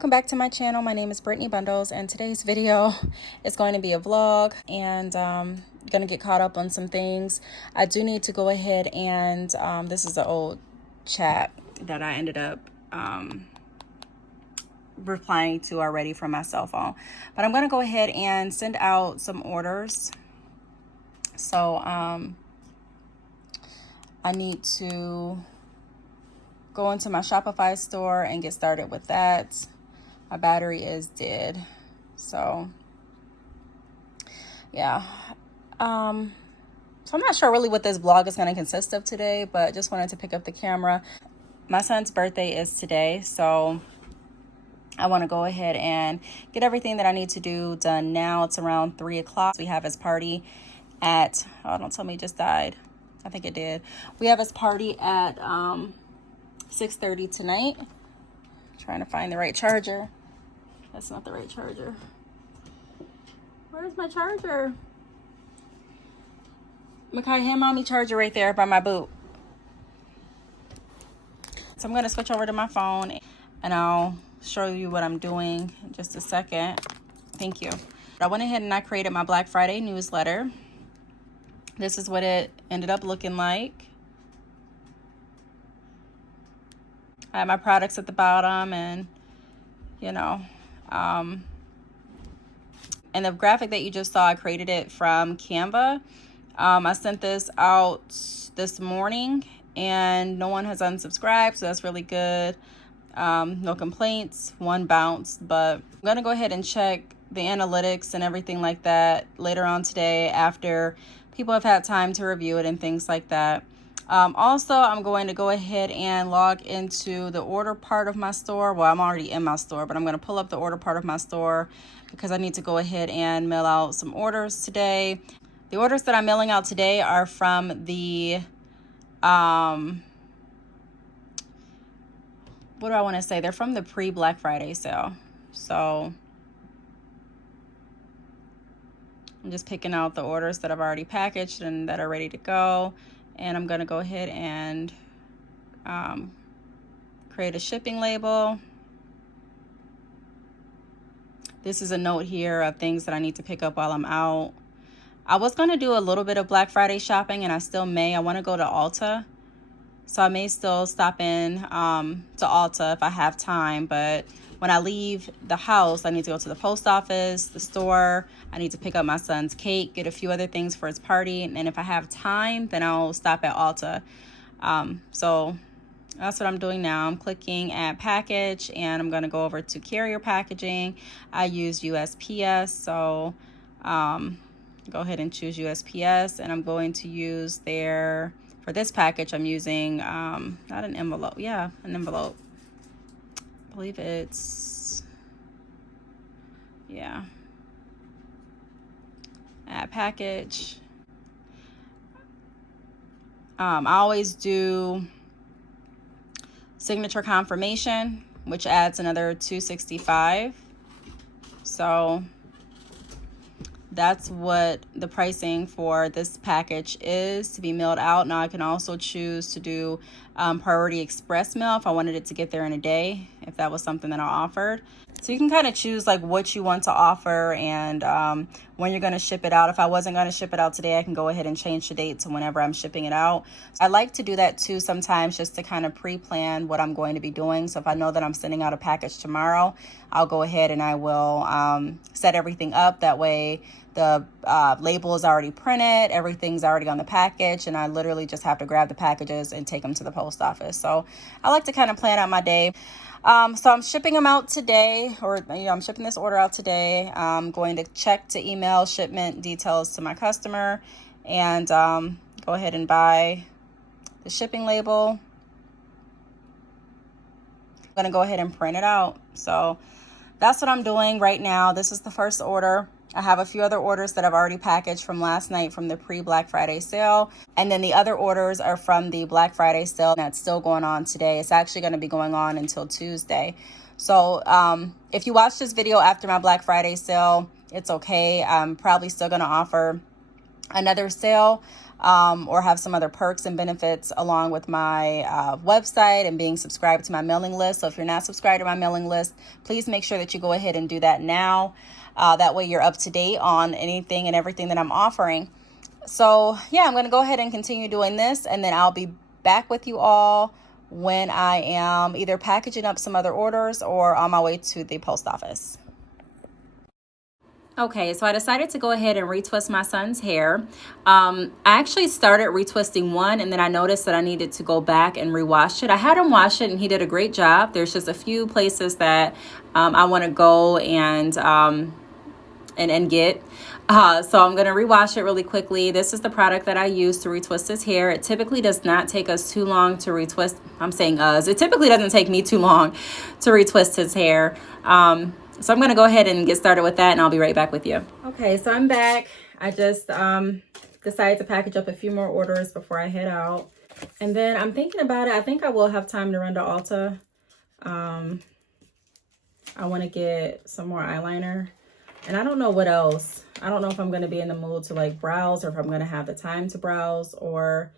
welcome back to my channel. My name is Brittney Bundles, and today's video is going to be a vlog, and gonna get caught up on some things. I do need to go ahead and this is the old chat that I ended up replying to already from my cell phone, but I'm gonna go ahead and send out some orders. So I need to go into my Shopify store and get started with that. My battery is dead, so yeah. So I'm not sure really what this vlog is going to consist of today, but just wanted to pick up the camera. My son's birthday is today, so I want to go ahead and get everything that I need to do done now. It's around 3 o'clock. We have his party at, oh, don't tell me it just died. I think it did. We have his party at 6:30 tonight. Trying to find the right charger. That's not the right charger. Where's my charger? Makai, hand mommy charger right there by my boot. So I'm going to switch over to my phone and I'll show you what I'm doing in just a second. Thank you. I went ahead and I created my Black Friday newsletter. This is what it ended up looking like. I have my products at the bottom, and you know, and the graphic that you just saw, I created it from Canva. I sent this out this morning and no one has unsubscribed, so that's really good. No complaints, one bounce, but I'm gonna go ahead and check the analytics and everything like that later on today after people have had time to review it and things like that. Also, I'm going to go ahead and log into the order part of my store. Well, I'm already in my store, but I'm going to pull up the order part of my store because I need to go ahead and mail out some orders today. The orders that I'm mailing out today are from the, what do I want to say? They're from the pre-Black Friday sale. So I'm just picking out the orders that I've already packaged and that are ready to go. And I'm going to go ahead and create a shipping label. This is a note here of things that I need to pick up while I'm out. I was going to do a little bit of Black Friday shopping, and I still may. I want to go to Ulta. So I may still stop in to Ulta if I have time. But when I leave the house, I need to go to the post office, the store. I need to pick up my son's cake, get a few other things for his party. And if I have time, then I'll stop at Ulta. So that's what I'm doing now. I'm clicking add package, and I'm going to go over to carrier packaging. I use USPS. So go ahead and choose USPS. And I'm going to use their, for this package, I'm using not an envelope. Yeah, an envelope. I believe it's, yeah, add package. I always do signature confirmation, which adds another $265. So that's what the pricing for this package is to be mailed out. Now I can also choose to do priority express mail if I wanted it to get there in a day, if that was something that I offered. So you can kind of choose like what you want to offer and when you're going to ship it out. If I wasn't going to ship it out today, I can go ahead and change the date to whenever I'm shipping it out. I like to do that too sometimes, just to kind of pre-plan what I'm going to be doing. So if I know that I'm sending out a package tomorrow, I'll go ahead and I will set everything up. That way the label is already printed, everything's already on the package, and I literally just have to grab the packages and take them to the post office. So I like to kind of plan out my day. So I'm shipping them out today, or I'm shipping this order out today. I'm going to check to email shipment details to my customer and go ahead and buy the shipping label. I'm going to go ahead and print it out. So that's what I'm doing right now. This is the first order. I have a few other orders that I've already packaged from last night from the pre-Black Friday sale. And then the other orders are from the Black Friday sale that's still going on today. It's actually going to be going on until Tuesday. So if you watch this video after my Black Friday sale, it's okay. I'm probably still going to offer another sale or have some other perks and benefits along with my website and being subscribed to my mailing list. So if you're not subscribed to my mailing list, please make sure that you go ahead and do that now. That way you're up to date on anything and everything that I'm offering. So yeah, I'm going to go ahead and continue doing this, and then I'll be back with you all when I am either packaging up some other orders or on my way to the post office. Okay, so I decided to go ahead and retwist my son's hair. I actually started retwisting one, and then I noticed that I needed to go back and rewash it. I had him wash it, and he did a great job. There's just a few places that I want to go and get. So I'm going to rewash it really quickly. This is the product that I use to retwist his hair. It typically does not take us too long to retwist. I'm saying us. It typically doesn't take me too long to retwist his hair. So I'm going to go ahead and get started with that, and I'll be right back with you. Okay, so I'm back. I just decided to package up a few more orders before I head out. And then I'm thinking about it. I think I will have time to run to Ulta. I want to get some more eyeliner. And I don't know what else. I don't know if I'm going to be in the mood to like browse, or if I'm going to have the time to browse, or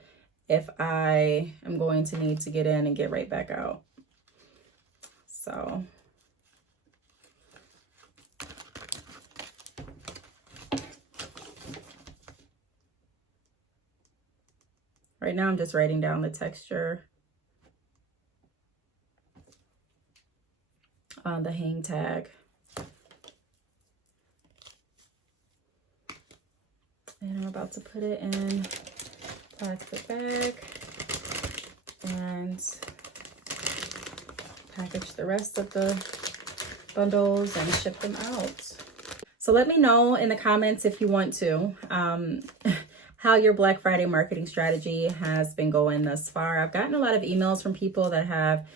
if I am going to need to get in and get right back out. So right now I'm just writing down the texture on the hang tag. And I'm about to put it in plastic bag and package the rest of the bundles and ship them out. So let me know in the comments if you want to, how your Black Friday marketing strategy has been going thus far. I've gotten a lot of emails from people that have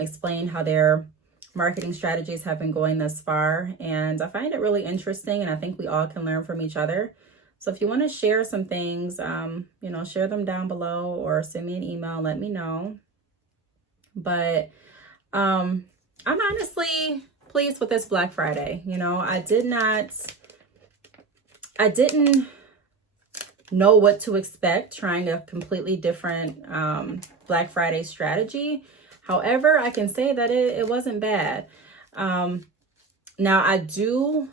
explained how their marketing strategies have been going thus far. And I find it really interesting, and I think we all can learn from each other. So if you want to share some things, share them down below or send me an email, let me know. But I'm honestly pleased with this Black Friday. I didn't know what to expect trying a completely different Black Friday strategy. However, I can say that it wasn't bad. Now I do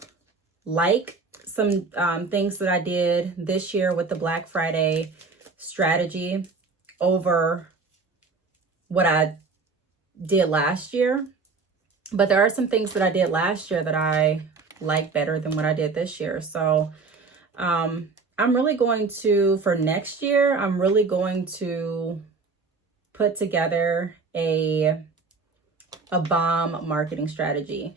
like some things that I did this year with the Black Friday strategy over what I did last year. But there are some things that I did last year that I like better than what I did this year. So I'm really going to, for next year, I'm really going to put together a bomb marketing strategy.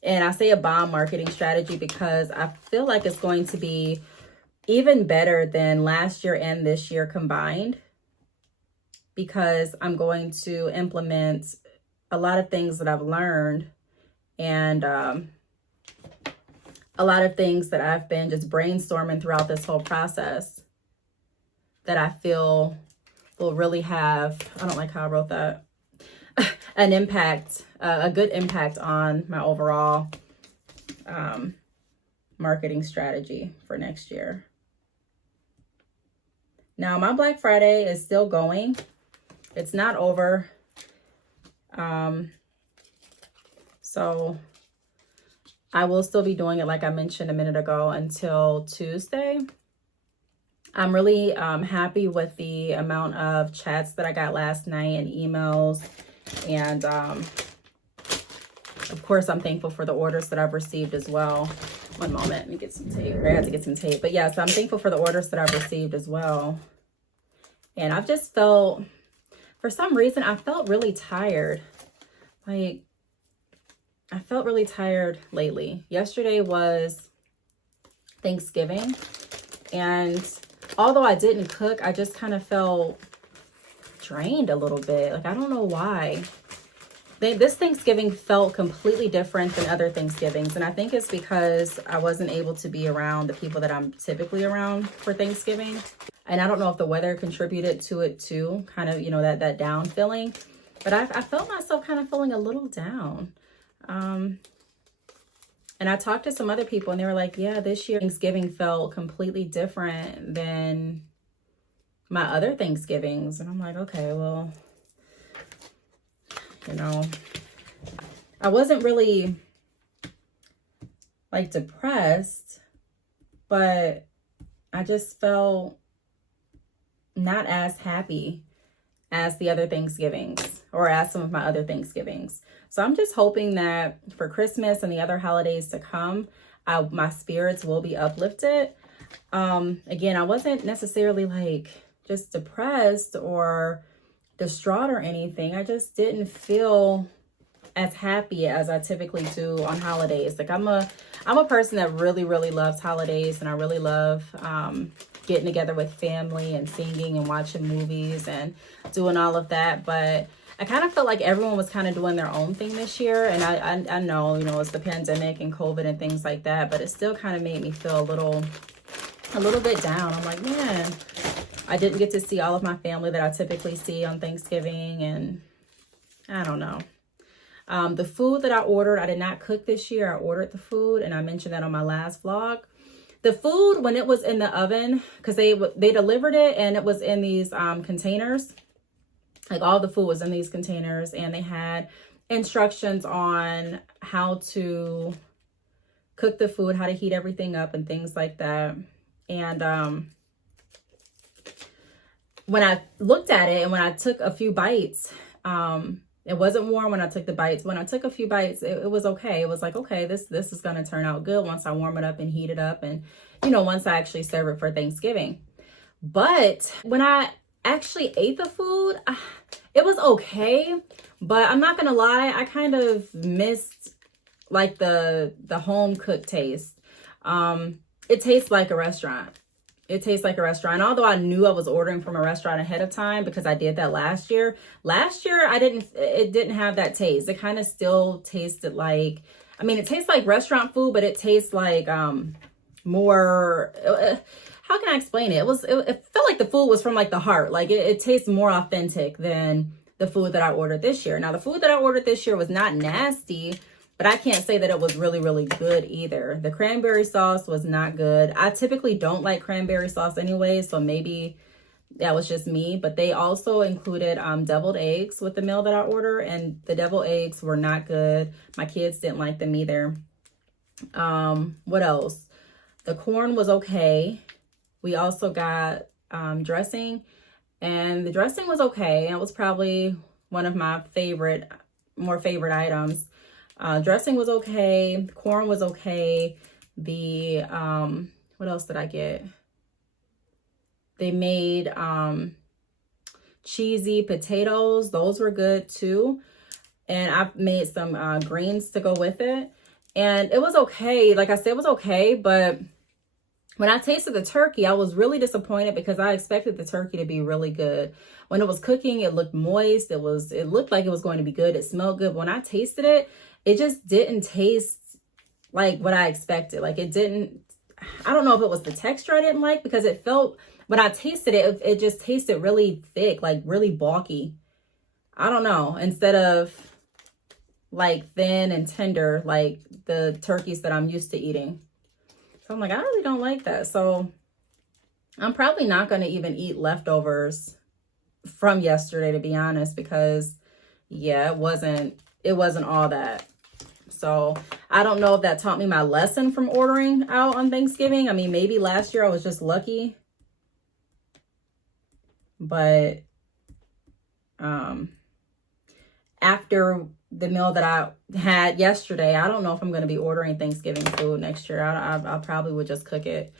And I say a bomb marketing strategy because I feel like it's going to be even better than last year and this year combined, because I'm going to implement a lot of things that I've learned and a lot of things that I've been just brainstorming throughout this whole process that I feel will really have, I don't like how I wrote that, an impact, a good impact on my overall marketing strategy for next year. Now, my Black Friday is still going. It's not over. So I will still be doing it, like I mentioned a minute ago, until Tuesday. I'm really happy with the amount of chats that I got last night and emails. And of course, I'm thankful for the orders that I've received as well. One moment, let me get some tape. I had to get some tape. But yeah, so I'm thankful for the orders that I've received as well. And I've just felt, for some reason, I felt really tired. Like, I felt really tired lately. Yesterday was Thanksgiving. And although I didn't cook, I just kind of felt drained a little bit. Like, I don't know why. This Thanksgiving felt completely different than other Thanksgivings. And I think it's because I wasn't able to be around the people that I'm typically around for Thanksgiving. And I don't know if the weather contributed to it too, kind of, that down feeling. But I felt myself kind of feeling a little down. And I talked to some other people and they were like, yeah, this year Thanksgiving felt completely different than my other Thanksgivings. And I'm like, okay, well, you know, I wasn't really like depressed, but I just felt not as happy as the other Thanksgivings, or as some of my other Thanksgivings. So I'm just hoping that for Christmas and the other holidays to come, my spirits will be uplifted. Again, I wasn't necessarily like just depressed or distraught or anything. I just didn't feel as happy as I typically do on holidays. Like I'm a person that really, really loves holidays, and I really love getting together with family and singing and watching movies and doing all of that. But I kind of felt like everyone was kind of doing their own thing this year. And I know, you know, it's the pandemic and COVID and things like that, but it still kind of made me feel a little bit down. I'm like, man, I didn't get to see all of my family that I typically see on Thanksgiving, and I don't know. The food that I ordered, I did not cook this year. I ordered the food, and I mentioned that on my last vlog. The food, when it was in the oven, because they delivered it and it was in these containers. Like all the food was in these containers, and they had instructions on how to cook the food, how to heat everything up and things like that. And when I looked at it and when I took a few bites, it wasn't warm when I took the bites. When I took a few bites, it was okay. It was like, okay, this is going to turn out good once I warm it up and heat it up, and, you know, once I actually serve it for Thanksgiving. But when I actually ate the food, it was okay. But I'm not going to lie, I kind of missed like the home cooked taste. It tastes like a restaurant. It tastes like a restaurant. Although I knew I was ordering from a restaurant ahead of time because I did that last year. Last year, it didn't have that taste. It kind of still tasted like, I mean, it tastes like restaurant food, but it tastes like more, how can I explain it? It felt like the food was from like the heart. Like it tastes more authentic than the food that I ordered this year. Now, the food that I ordered this year was not nasty, but I can't say that it was really, really good either. The cranberry sauce was not good. I typically don't like cranberry sauce anyway, so maybe that was just me. But they also included deviled eggs with the meal that I ordered, and the deviled eggs were not good. My kids didn't like them either. What else? The corn was okay. We also got dressing, and the dressing was okay. It was probably one of my more favorite items. Dressing was okay. Corn was okay. The, what else did I get? They made, cheesy potatoes. Those were good too. And I made some, greens to go with it. And it was okay. Like I said, it was okay. But when I tasted the turkey, I was really disappointed because I expected the turkey to be really good. When it was cooking, it looked moist. It looked like it was going to be good. It smelled good. But when I tasted it, it just didn't taste like what I expected. Like it didn't, I don't know if it was the texture I didn't like, because it felt, when I tasted it, it just tasted really thick, like really bulky. I don't know, instead of like thin and tender, like the turkeys that I'm used to eating. So I'm like, I really don't like that. So I'm probably not going to even eat leftovers from yesterday, to be honest, because yeah, it wasn't all that. So I don't know if that taught me my lesson from ordering out on Thanksgiving. I mean, maybe last year I was just lucky, but after the meal that I had yesterday, I don't know if I'm going to be ordering Thanksgiving food next year. I probably would just cook it.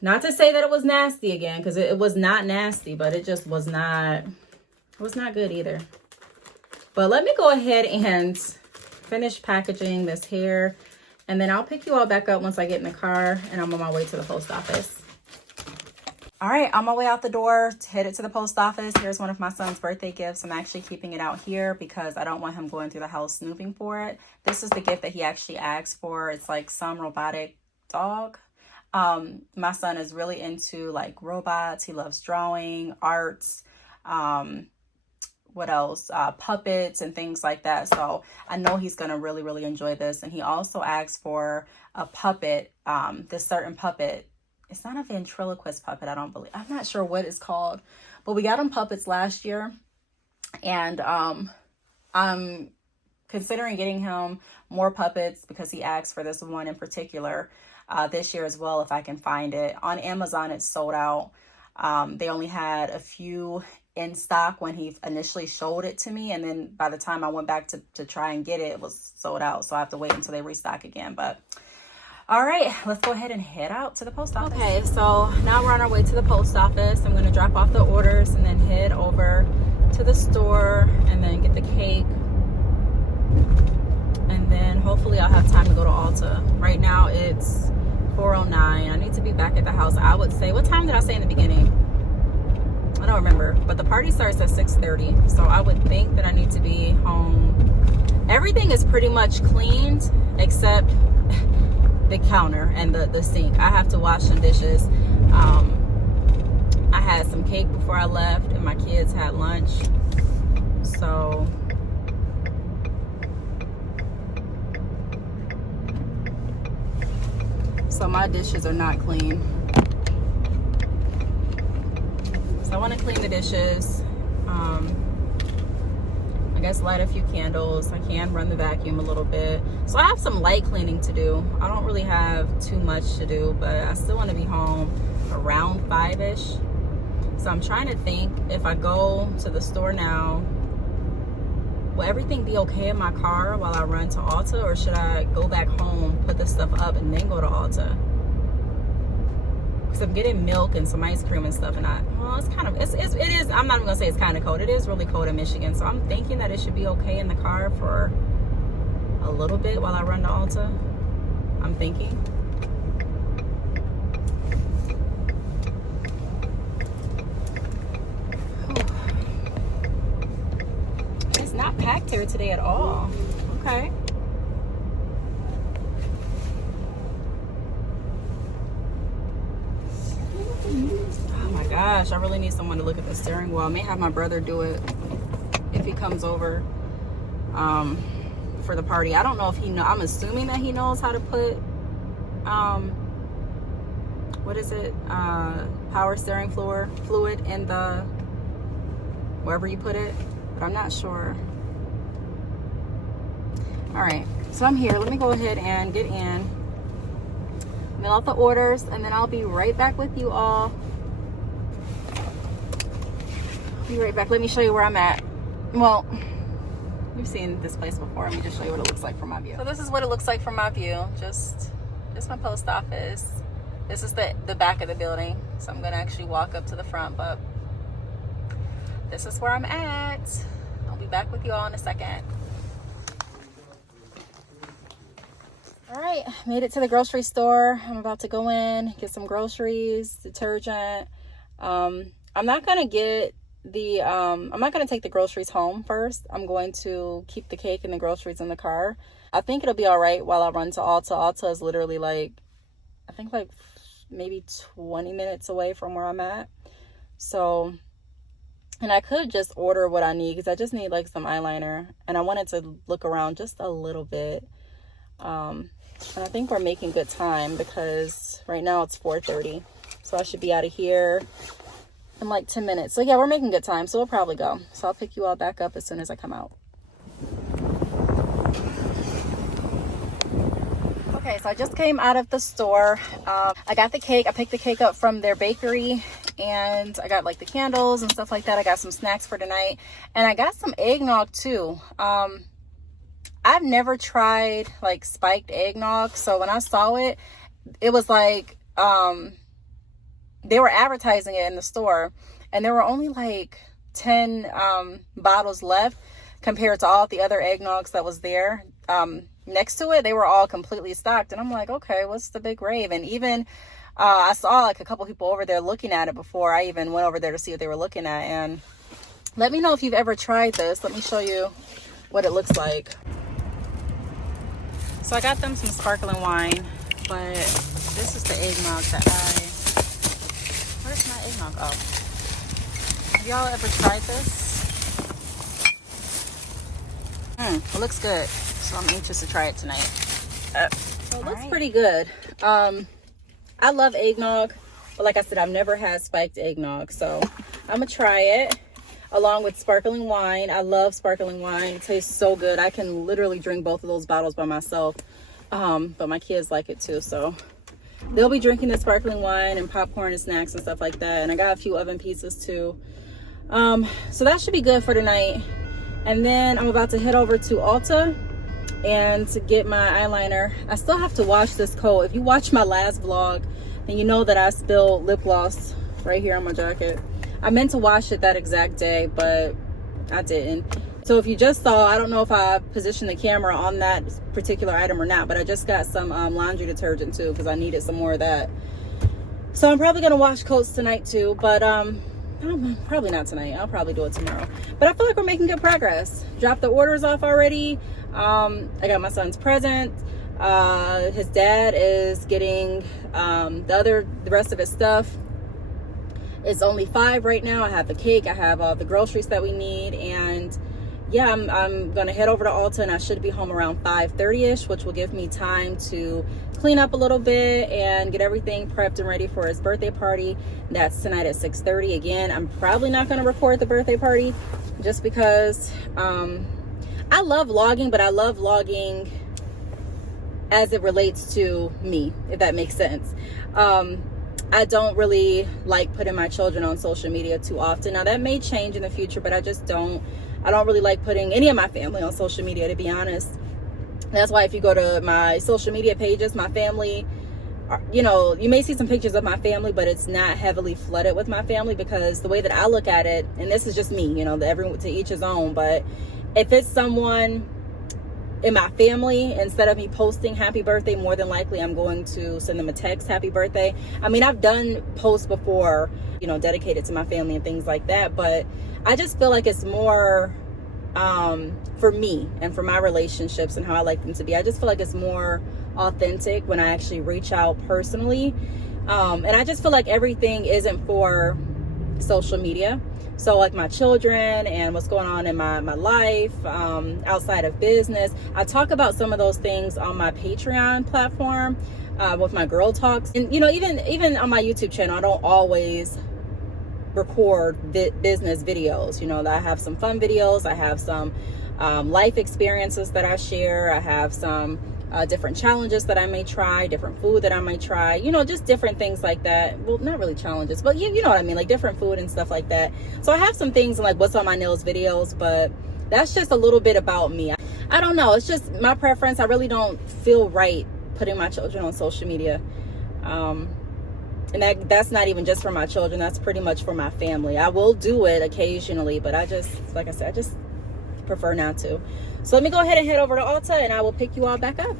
Not to say that it was nasty again, because it was not nasty, but it just was not good either. But let me go ahead and finish packaging this here, and then I'll pick you all back up once I get in the car and I'm on my way to the post office. All right, on my way out the door, headed to the post office. Here's one of my son's birthday gifts. I'm actually keeping it out here because I don't want him going through the house snooping for it. This is the gift that he actually asked for. It's like some robotic dog. My son is really into like robots. He loves drawing, arts, what else, puppets and things like that. So I know he's gonna really, really enjoy this. And he also asked for a puppet, this certain puppet. It's not a ventriloquist puppet, I don't believe. I'm not sure what it's called, but we got him puppets last year. And I'm considering getting him more puppets because he asked for this one in particular this year as well, if I can find it. On Amazon, it's sold out. They only had a few in stock when he initially showed it to me, and then by the time I went back to try and get it, it was sold out. So I have to wait until they restock again. But all right, let's go ahead and head out to the post office. Okay, so now we're on our way to the post office. I'm going to drop off the orders and then head over to the store and then get the cake. And then hopefully I'll have time to go to Ulta. Right now it's 4:09. I need to be back at the house. I would say, what time did I say in the beginning? I don't remember, but the party starts at 6:30. So I would think that I need to be home. Everything is pretty much cleaned except the counter and the sink. I have to wash some dishes. I had some cake before I left and my kids had lunch. So my dishes are not clean. So I want to clean the dishes. I guess light a few candles. I can run the vacuum a little bit. So I have some light cleaning to do. I don't really have too much to do, but I still want to be home around 5-ish. So I'm trying to think, if I go to the store now, will everything be okay in my car while I run to Ulta, or should I go back home, put this stuff up, and then go to Ulta? Because I'm getting milk and some ice cream and stuff, and it is, I'm not even gonna say it's kind of cold. It is really cold in Michigan, so I'm thinking that it should be okay in the car for a little bit while I run to Ulta. I'm thinking. It's not packed here today at all. Okay. Oh my gosh, I really need someone to look at the steering wheel. I may have my brother do it if he comes over for the party. I don't know if he know. I'm assuming that he knows how to put what is it, power steering fluid in the wherever you put it, but I'm not sure. All right, so I'm here. Let me go ahead and get in, mail out the orders, and then I'll be right back with you all. Be right back. Let me show you where I'm at. Well, you've seen this place before. Let me just show you what it looks like from my view. So this is what it looks like from my view. Just my post office. This is the back of the building. So I'm gonna actually walk up to the front, but this is where I'm at. I'll be back with you all in a second. All right, made it to the grocery store. I'm about to go in, get some groceries, detergent. I'm not gonna get I'm not gonna take the groceries home first. I'm going to keep the cake and the groceries in the car. I think it'll be all right while I run to Ulta. Ulta is literally like maybe 20 minutes away from where I'm at. So, and I could just order what I need because I just need like some eyeliner, and I wanted to look around just a little bit. And I think we're making good time because right now it's 4:30, so I should be out of here in like 10 minutes. So yeah, we're making good time, so we'll probably go. So I'll pick you all back up as soon as I come out. Okay, so I just came out of the store. I got the cake. I picked the cake up from their bakery, and I got like the candles and stuff like that. I got some snacks for tonight, and I got some eggnog too. I've never tried like spiked eggnog, so when I saw it, it was like they were advertising it in the store, and there were only like 10 bottles left compared to all the other eggnogs that was there. Next to it, they were all completely stocked, and I'm like, okay, what's the big rave? And even I saw like a couple people over there looking at it before I even went over there to see what they were looking at. And let me know if you've ever tried this. Let me show you what it looks like. So I got them some sparkling wine, but this is the eggnog that where's my eggnog? Oh, have y'all ever tried this? It looks good, so I'm anxious to try it tonight. So it looks pretty good. I love eggnog, but like I said, I've never had spiked eggnog, so I'm gonna try it along with sparkling wine. I love sparkling wine. It tastes so good. I can literally drink both of those bottles by myself, but my kids like it too, so they'll be drinking the sparkling wine and popcorn and snacks and stuff like that. And I got a few oven pieces too, so that should be good for tonight. And then I'm about to head over to Ulta and to get my eyeliner. I still have to wash this coat. If you watch my last vlog, then you know that I spilled lip gloss right here on my jacket. I meant to wash it that exact day, but I didn't. So if you just saw, I don't know if I positioned the camera on that particular item or not, but I just got some laundry detergent too, because I needed some more of that. So I'm probably gonna wash coats tonight too, but probably not tonight. I'll probably do it tomorrow. But I feel like we're making good progress. Dropped the orders off already. I got my son's present. His dad is getting the rest of his stuff. It's only 5 right now. I have the cake. I have all the groceries that we need. And yeah, I'm gonna head over to Ulta, and I should be home around 5:30ish, which will give me time to clean up a little bit and get everything prepped and ready for his birthday party. That's tonight at 6:30. Again, I'm probably not gonna record the birthday party just because I love vlogging, but I love vlogging as it relates to me, if that makes sense. I don't really like putting my children on social media too often. Now that may change in the future, but I don't really like putting any of my family on social media, to be honest. That's why if you go to my social media pages, my family, you know, you may see some pictures of my family, but it's not heavily flooded with my family, because the way that I look at it, and this is just me, you know, everyone to each his own, but if it's someone in my family, instead of me posting happy birthday, more than likely I'm going to send them a text happy birthday. I mean, I've done posts before, you know, dedicated to my family and things like that, but I just feel like it's more for me and for my relationships and how I like them to be. I just feel like it's more authentic when I actually reach out personally, and I just feel like everything isn't for social media. So like my children and what's going on in my life, outside of business, I talk about some of those things on my Patreon platform, with my girl talks. And you know, even on my YouTube channel, I don't always record business videos. You know, I have some fun videos, I have some life experiences that I share, I have some different challenges that I may try, different food that I might try, you know, just different things like that. Well, not really challenges, but you know what I mean, like different food and stuff like that. So I have some things like what's on my nails videos, but that's just a little bit about me. I don't know, it's just my preference. I really don't feel right putting my children on social media, and that's not even just for my children, that's pretty much for my family. I will do it occasionally, but I just, like I said, I just prefer not to. So let me go ahead and head over to Ulta, and I will pick you all back up.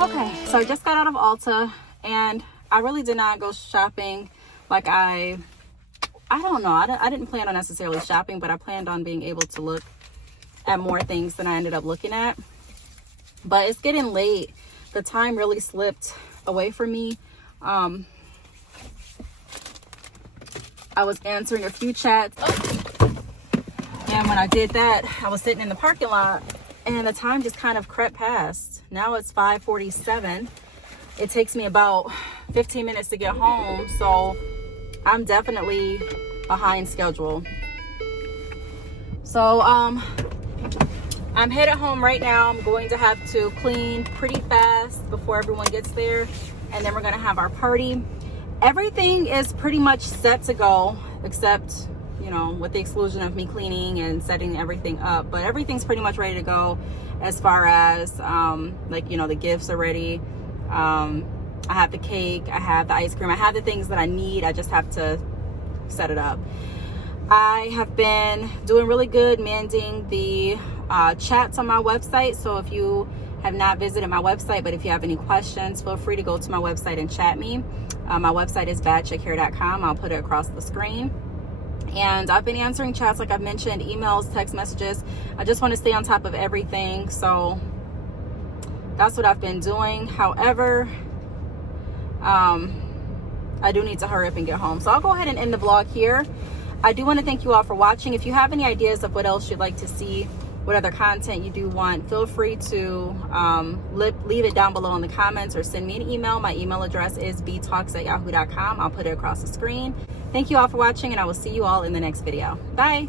Okay, so I just got out of Ulta, and I really did not go shopping like I don't know. I didn't plan on necessarily shopping, but I planned on being able to look at more things than I ended up looking at. But it's getting late. The time really slipped away from me. I was answering a few chats. And when I did that, I was sitting in the parking lot, and the time just kind of crept past. Now it's 5:47. It takes me about 15 minutes to get home, so I'm definitely behind schedule. So I'm headed home right now. I'm going to have to clean pretty fast before everyone gets there, and then we're gonna have our party. Everything is pretty much set to go, except, you know, with the exclusion of me cleaning and setting everything up, but everything's pretty much ready to go as far as like, you know, the gifts are ready. I have the cake, I have the ice cream, I have the things that I need. I just have to set it up. I have been doing really good mending the chats on my website. So if you have not visited my website, but if you have any questions, feel free to go to my website and chat me. My website is badchickhair.com. I'll put it across the screen. And I've been answering chats, like I've mentioned, emails, text messages. I just want to stay on top of everything. So that's what I've been doing. However, I do need to hurry up and get home. So I'll go ahead and end the vlog here. I do want to thank you all for watching. If you have any ideas of what else you'd like to see, what other content you do want, feel free to leave it down below in the comments or send me an email. My email address is btalks@yahoo.com. I'll put it across the screen. Thank you all for watching, and I will see you all in the next video. Bye.